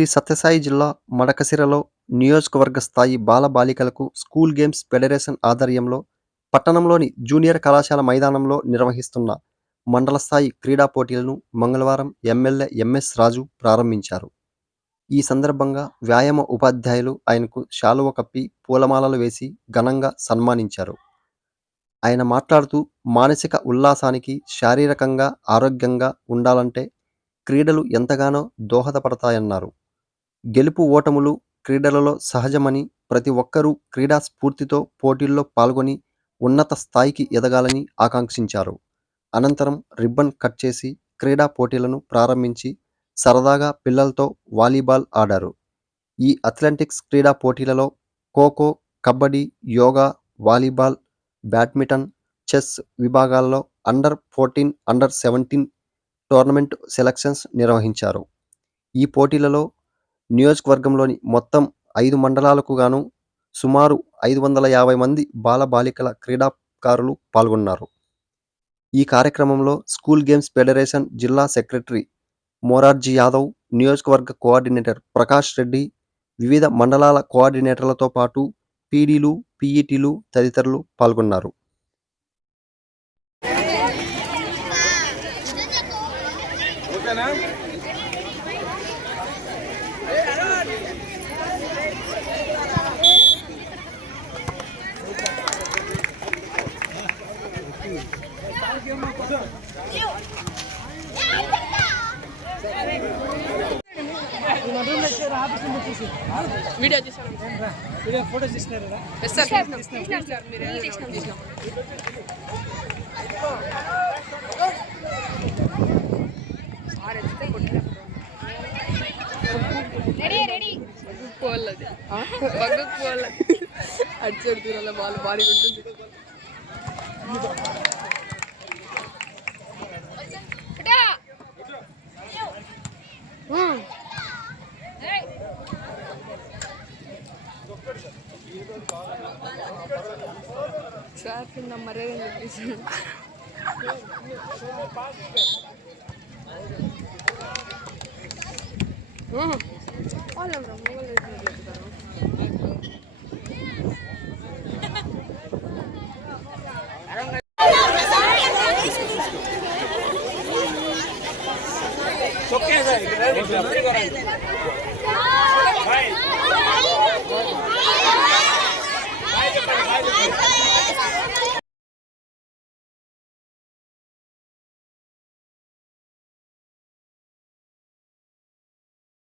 శ్రీ సత్యసాయి జిల్లా మడకశిరలో నియోజకవర్గ స్థాయి బాలబాలికలకు స్కూల్ గేమ్స్ ఫెడరేషన్ ఆధ్వర్యంలో పట్టణంలోని జూనియర్ కళాశాల మైదానంలో నిర్వహిస్తున్న మండల స్థాయి క్రీడా పోటీలను మంగళవారం ఎమ్మెల్యే ఎంఎస్ రాజు ప్రారంభించారు. ఈ సందర్భంగా వ్యాయామ ఉపాధ్యాయులు ఆయనకు శాలువ కప్పి పూలమాలలు వేసి ఘనంగా సన్మానించారు. ఆయన మాట్లాడుతూ మానసిక ఉల్లాసానికి, శారీరకంగా ఆరోగ్యంగా ఉండాలంటే క్రీడలు ఎంతగానో దోహదపడతాయన్నారు. గెలుపు ఓటములు క్రీడలలో సహజమని, ప్రతి ఒక్కరూ క్రీడా స్ఫూర్తితో పోటీల్లో పాల్గొని ఉన్నత స్థాయికి ఎదగాలని ఆకాంక్షించారు. అనంతరం రిబ్బన్ కట్ చేసి క్రీడా పోటీలను ప్రారంభించి సరదాగా పిల్లలతో వాలీబాల్ ఆడారు. ఈ అథ్లెటిక్స్ క్రీడా పోటీలలో kho kho, kabaddi, yoga, volleyball, badminton, chess విభాగాలలో అండర్-14, అండర్-17 టోర్నమెంట్ సెలక్షన్స్ నిర్వహించారు. ఈ పోటీలలో నియోజకవర్గంలోని మొత్తం 5 మండలాలకు గాను సుమారు 550 మంది బాలబాలికల క్రీడాకారులు పాల్గొన్నారు. ఈ కార్యక్రమంలో స్కూల్ గేమ్స్ ఫెడరేషన్ జిల్లా సెక్రటరీ మొరార్జీ యాదవ్, నియోజకవర్గ కోఆర్డినేటర్ ప్రకాష్ రెడ్డి, వివిధ మండలాల కోఆర్డినేటర్లతో పాటు పీడీలు, పీఈటీలు తదితరులు పాల్గొన్నారు. వీడియో తీసాను, వీడియో ఫోటోస్ తీసినారా? పోలది పక్కకు పోలది అటు చెడుతున్న వాళ్ళు భారీగా ఉంటుంది. సార్ కింద మర్యాద చెప్పేసి